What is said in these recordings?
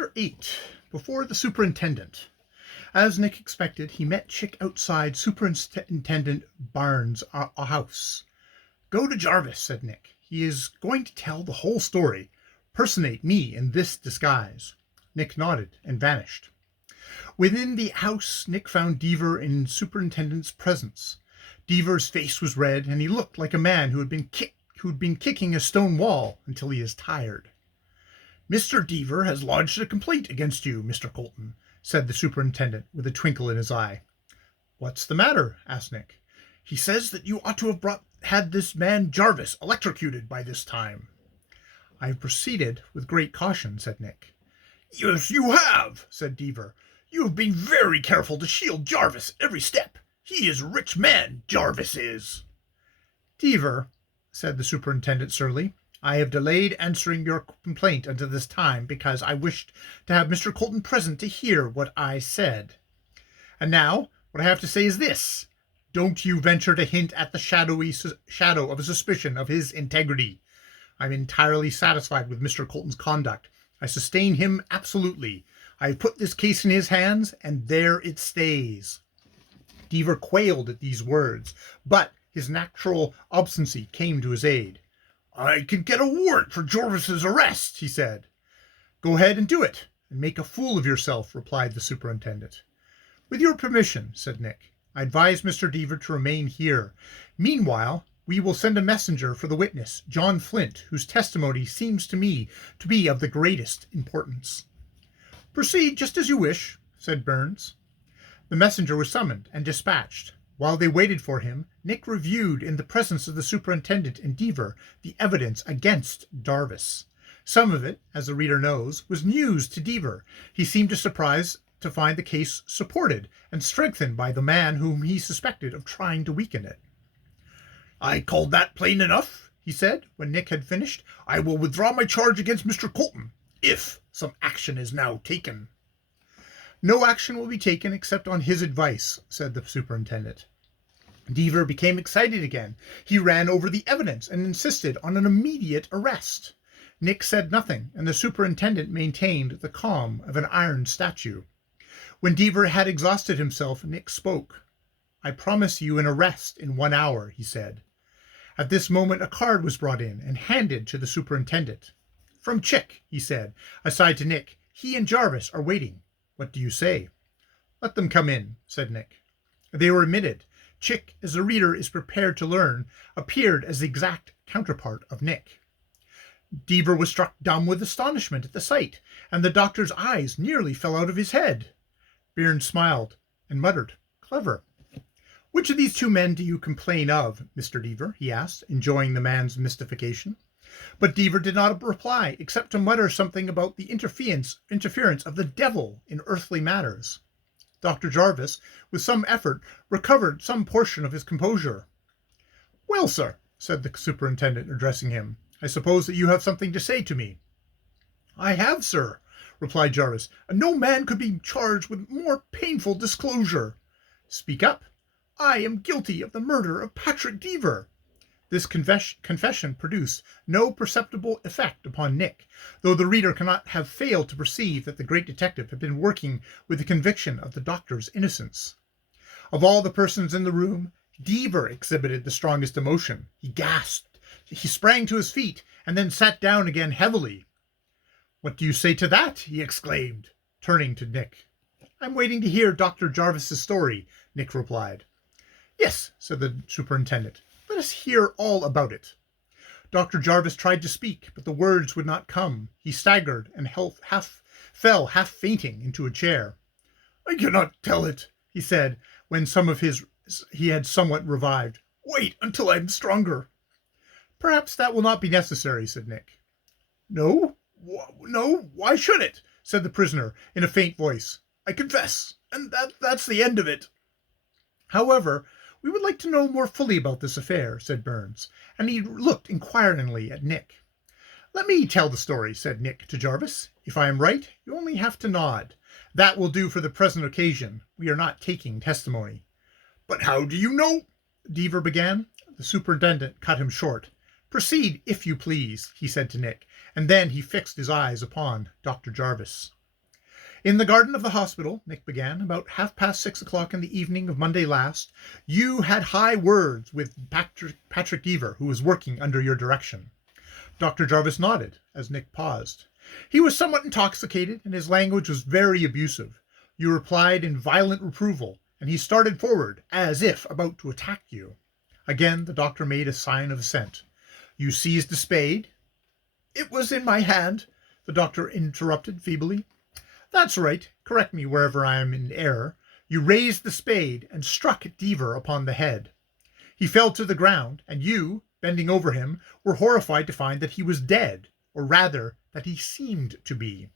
Chapter 8. Before the Superintendent. As Nick expected, he met Chick outside Superintendent Barnes' house. "Go to Jarvis," said Nick. "He is going to tell the whole story. Personate me in this disguise." Nick nodded and vanished. Within the house, Nick found Deaver in Superintendent's presence. Deaver's face was red, and he looked like a man who'd been kicking a stone wall until he is tired. "Mr. Deaver has lodged a complaint against you, Mr. Colton," said the superintendent with a twinkle in his eye. "What's the matter?" asked Nick. "He says that you ought to have had this man Jarvis electrocuted by this time." "I have proceeded with great caution," said Nick. "Yes, you have," said Deaver. "You have been very careful to shield Jarvis every step. He is a rich man, Jarvis is." "Deaver," said the superintendent surlily, "I have delayed answering your complaint until this time because I wished to have Mr. Colton present to hear what I said. And now, what I have to say is this. Don't you venture to hint at the shadow of a suspicion of his integrity. I'm entirely satisfied with Mr. Colton's conduct. I sustain him absolutely. I have put this case in his hands, and there it stays." Deaver quailed at these words, but his natural obstinacy came to his aid. "I can get a warrant for Jarvis's arrest," he said. "Go ahead and do it, and make a fool of yourself," replied the superintendent. "With your permission," said Nick, "I advise Mr. Deaver to remain here. Meanwhile, we will send a messenger for the witness, John Flint, whose testimony seems to me to be of the greatest importance." "Proceed just as you wish," said Burns. The messenger was summoned and dispatched. While they waited for him, Nick reviewed in the presence of the superintendent and Deaver the evidence against Jarvis. Some of it, as the reader knows, was news to Deaver. He seemed surprised to find the case supported and strengthened by the man whom he suspected of trying to weaken it. "I called that plain enough," he said, when Nick had finished. "I will withdraw my charge against Mr. Colton, if some action is now taken." "No action will be taken except on his advice," said the superintendent. Deaver became excited again. He ran over the evidence and insisted on an immediate arrest. Nick said nothing, and the superintendent maintained the calm of an iron statue. When Deaver had exhausted himself, Nick spoke. "I promise you an arrest in 1 hour," he said. At this moment a card was brought in and handed to the superintendent. "From Chick," he said, aside to Nick. "He and Jarvis are waiting. What do you say?" "Let them come in," said Nick. They were admitted. Chick, as the reader is prepared to learn, appeared as the exact counterpart of Nick. Deaver was struck dumb with astonishment at the sight, and the doctor's eyes nearly fell out of his head. Byrne smiled and muttered, "Clever." "Which of these two men do you complain of, Mr. Deaver?" he asked, enjoying the man's mystification. But Deaver did not reply, except to mutter something about the interference of the devil in earthly matters. Dr. Jarvis, with some effort, recovered some portion of his composure. "Well, sir," said the superintendent, addressing him, "I suppose that you have something to say to me." "I have, sir," replied Jarvis, "and no man could be charged with more painful disclosure." "Speak up." "I am guilty of the murder of Patrick Deaver." This confession produced no perceptible effect upon Nick, though the reader cannot have failed to perceive that the great detective had been working with the conviction of the doctor's innocence. Of all the persons in the room, Deaver exhibited the strongest emotion. He gasped. He sprang to his feet and then sat down again heavily. "What do you say to that?" he exclaimed, turning to Nick. "I'm waiting to hear Dr. Jarvis's story," Nick replied. "Yes," said the superintendent. "Let us hear all about it." Dr. Jarvis tried to speak, but the words would not come. He staggered and fell half fainting into a chair. "I cannot tell it," he said, when he had somewhat revived. "Wait until I am stronger." "Perhaps that will not be necessary," said Nick. No, why should it?" said the prisoner in a faint voice. "I confess, and that's the end of it." "However, we would like to know more fully about this affair," said Burns, and he looked inquiringly at Nick. "Let me tell the story," said Nick to Jarvis. "If I am right, you only have to nod. That will do for the present occasion. We are not taking testimony." "But how do you know—" Deaver began. The superintendent cut him short. "Proceed, if you please," he said to Nick, and then he fixed his eyes upon Dr. Jarvis. In the garden of the hospital, Nick began, about 6:30 in the evening of Monday last, you had high words with Patrick Deaver, who was working under your direction. Dr. Jarvis nodded as Nick paused. He was somewhat intoxicated, and his language was very abusive. You replied in violent reproval, and he started forward, as if about to attack you. Again, the doctor made a sign of assent. You seized a spade. It was in my hand, the doctor interrupted feebly. That's right. Correct me wherever I am in error. You raised the spade and struck Deaver upon the head. He fell to the ground, and you, bending over him, were horrified to find that he was dead, or rather, that he seemed to be.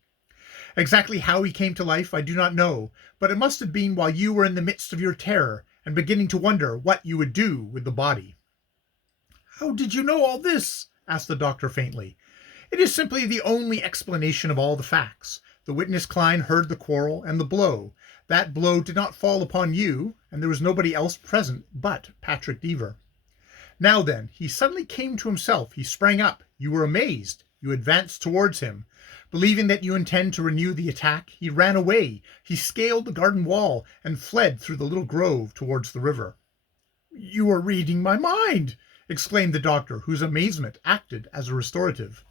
Exactly how he came to life I do not know, but it must have been while you were in the midst of your terror and beginning to wonder what you would do with the body. How did you know all this? Asked the doctor faintly. It is simply the only explanation of all the facts. The witness Klein heard the quarrel and the blow. That blow did not fall upon you, and there was nobody else present but Patrick Deaver. Now then, he suddenly came to himself. He sprang up. You were amazed. You advanced towards him. Believing that you intend to renew the attack, he ran away. He scaled the garden wall and fled through the little grove towards the river. You are reading my mind, exclaimed the doctor, whose amazement acted as a restorative.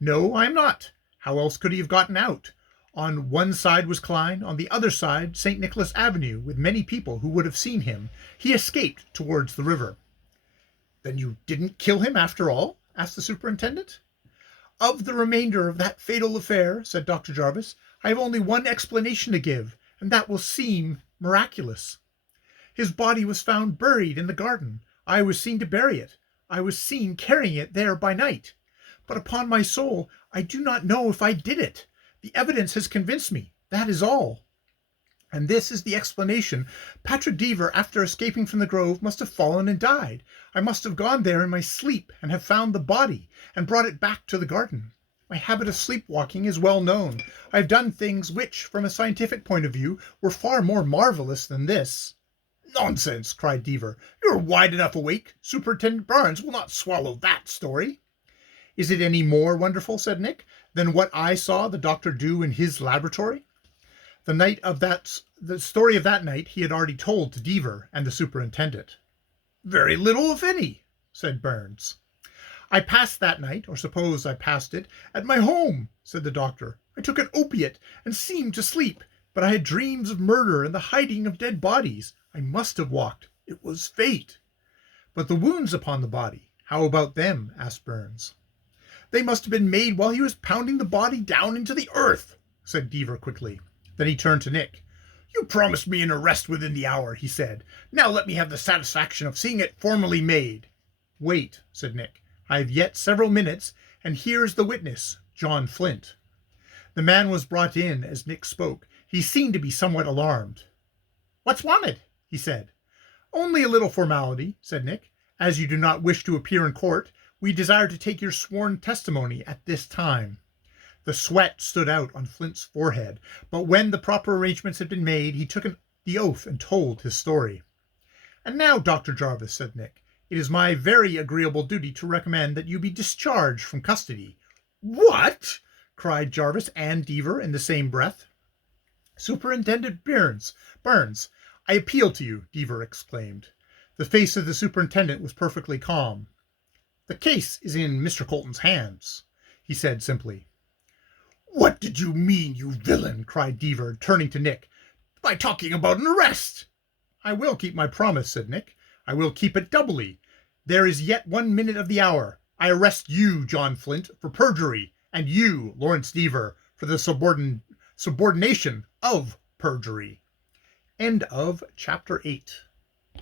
No, I am not. How else could he have gotten out? On one side was Klein, on the other side St. Nicholas Avenue, with many people who would have seen him. He escaped towards the river. Then you didn't kill him after all? Asked the superintendent. Of the remainder of that fatal affair, said Dr. Jarvis, I have only one explanation to give, and that will seem miraculous. His body was found buried in the garden. I was seen to bury it. I was seen carrying it there by night. But upon my soul, I do not know if I did it. The evidence has convinced me. That is all. And this is the explanation. Patrick Deaver, after escaping from the grove, must have fallen and died. I must have gone there in my sleep and have found the body and brought it back to the garden. My habit of sleepwalking is well known. I have done things which, from a scientific point of view, were far more marvelous than this. Nonsense, cried Deaver. You are wide enough awake. Superintendent Barnes will not swallow that story. Is it any more wonderful, said Nick, than what I saw the doctor do in his laboratory? The story of that night he had already told to Deaver and the superintendent. Very little, if any, said Burns. I passed that night, or suppose I passed it, at my home, said the doctor. I took an opiate and seemed to sleep, but I had dreams of murder and the hiding of dead bodies. I must have walked. It was fate. But the wounds upon the body, how about them? Asked Burns. They must have been made while he was pounding the body down into the earth, said Deaver quickly. Then he turned to Nick. You promised me an arrest within the hour, he said. Now let me have the satisfaction of seeing it formally made. Wait, said Nick. I have yet several minutes, and here is the witness, John Flint. The man was brought in as Nick spoke. He seemed to be somewhat alarmed. What's wanted? He said. Only a little formality, said Nick. As you do not wish to appear in court, we desire to take your sworn testimony at this time. The sweat stood out on Flint's forehead, but when the proper arrangements had been made, he took the oath and told his story. And now, Dr. Jarvis, said Nick, it is my very agreeable duty to recommend that you be discharged from custody. What? Cried Jarvis and Deaver in the same breath. Superintendent Burns, I appeal to you, Deaver exclaimed. The face of the superintendent was perfectly calm. The case is in Mr. Colton's hands, he said simply. What did you mean, you villain? Cried Deaver, turning to Nick. By talking about an arrest? I will keep my promise, said Nick. I will keep it doubly. There is yet 1 minute of the hour. I arrest you, John Flint, for perjury, and you, Lawrence Deaver, for the subordination of perjury. End of Chapter 8.